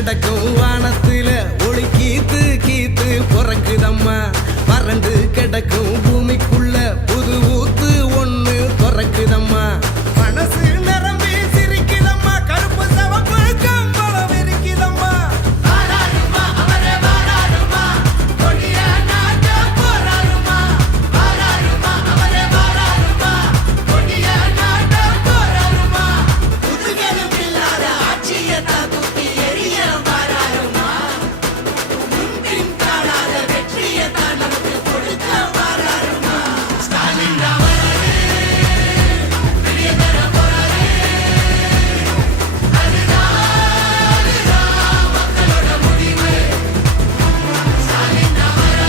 கிடக்கும் வானத்துல ஒளி கீத்து கீத்து பிறக்குதம்மா. வறண்டு கிடக்கும் பூமிக்குள்ள புது ஊத்து ஒண்ணு பிறக்குதம்மா. மனசு நிரம்பி சிரிக்குதம்மா, கருப்பு சவப்பு கம்பளம் இருக்குதம்மா. வாராருமா அவரே வாராருமா, கொடிய நாட்ட போராருமா. வாராருமா அவரே வாராருமா, கொடிய நாட்ட போராருமா. புதுகலும் இல்லாத ஆட்சியத்தான் தூக்கி எரிய வாராருமா. முன்பின் காணாத வெற்றியத்தான் நமக்கு கொடுக்க வாராருமா. ஸ்டாலின் ராமரே பெரிய தர போறாரே. அதுதான் மக்களோட முடிவு. ஸ்டாலின் ராமரே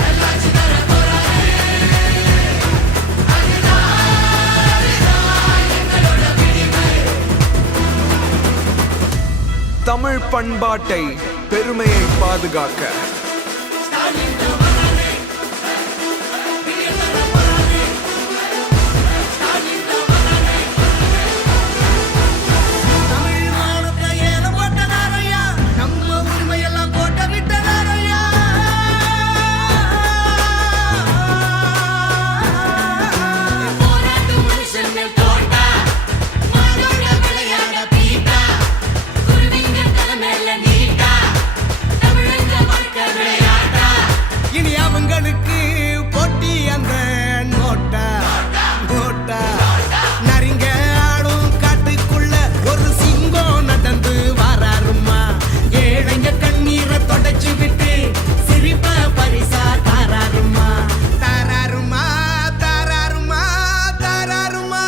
நல்லாட்சி தர போறாரே. அதுதான் எங்களோட விடிவு. தமிழ் பண்பாட்டை பெருமையை பாதுகாக்க தமிழ் மானத்தை ஏலம் போட்டதாரையா, நம்ம உரிமையெல்லாம் போட்ட விட்டதாரையா. போராட்டம் மனுஷன் மேல் தோட்டா, மாடோட விளையாட பீட்டா, குருவிங்க தலை மேல நீட்டா, தமிழங்க வாழ்க்கை விளையாட்டா. இனி அவங்களுக்கு போட்டி அந்த நோட்டா நோட்டா. நரிங்க ஆடும் காட்டுக்குள்ள ஒரு சிங்கம் நடந்து வாராருமா. ஏழைங்க கண்ணீரை தொடச்சு விட்டு சிரிப்ப பரிசா தாராருமா. தாராருமா தாராருமா தாராருமா.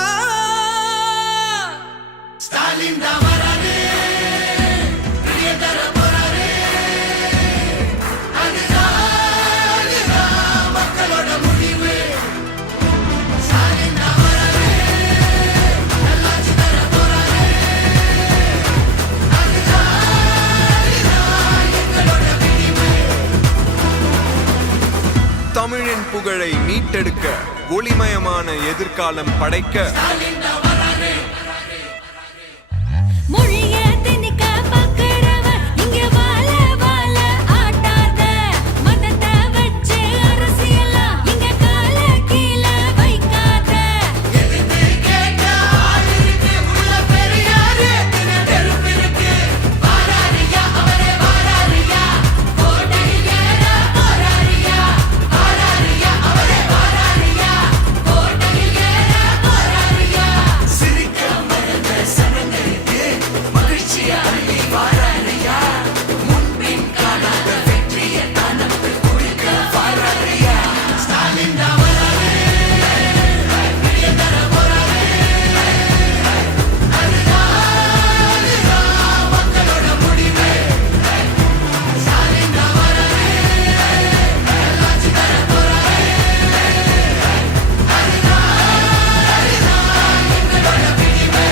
ஸ்டாலின் தான் வராரு, பெரிய தர போறாரு. அதுதான் மக்களோட முடிவு. ஸ்டாலின் தான் வராரு, நல்லாட்சி தர போறாரு. அதுதான் எங்களோட விடிவு. தமிழின் புகழை மீட்டெடுக்க ஒளிமயமான எதிர்காலம் படைக்க ஸ்டாலின் தான் வராரு. மொழிய திணிக்க பார்க்கிறவ இங்க வாழ வாழ ஆட்டாத. மதத்தை வச்சு அரசியலா இங்க கால கீழ வைக்காத. எதிர்த்து கேட்க ஆள் இருக்கு, உள்ள பெரியாரு எத்தனை நெருப்பு இருக்கு. வாராரியா அவரே வாராரியா, கோட்டையில் ஏற போறாரியா. வாராரியா அவரே வாராரியா, கோட்டையில் ஏற போறாரியா. சிரிக்க மறந்த சனங்களுக்கு மகிழ்ச்சியா அள்ளி வாராரியா. முன்பின் காணாத வெற்றியை தான் நமக்கு கொடுக்க வாராரியா. ஸ்டாலின் தான் வராரு, பெரிய தர போறாரு. அதுதான் மக்களோட முடிவு. ஸ்டாலின் தான் வராரு, நல்லாட்சி தர போறாரு. அதுதான் எங்களோட விடிவு.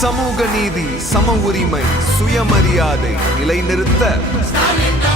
சமூக நீதி, சம உரிமை, சுயமரியாதை நிலைநிறுத்த ஸ்டாலின் தான்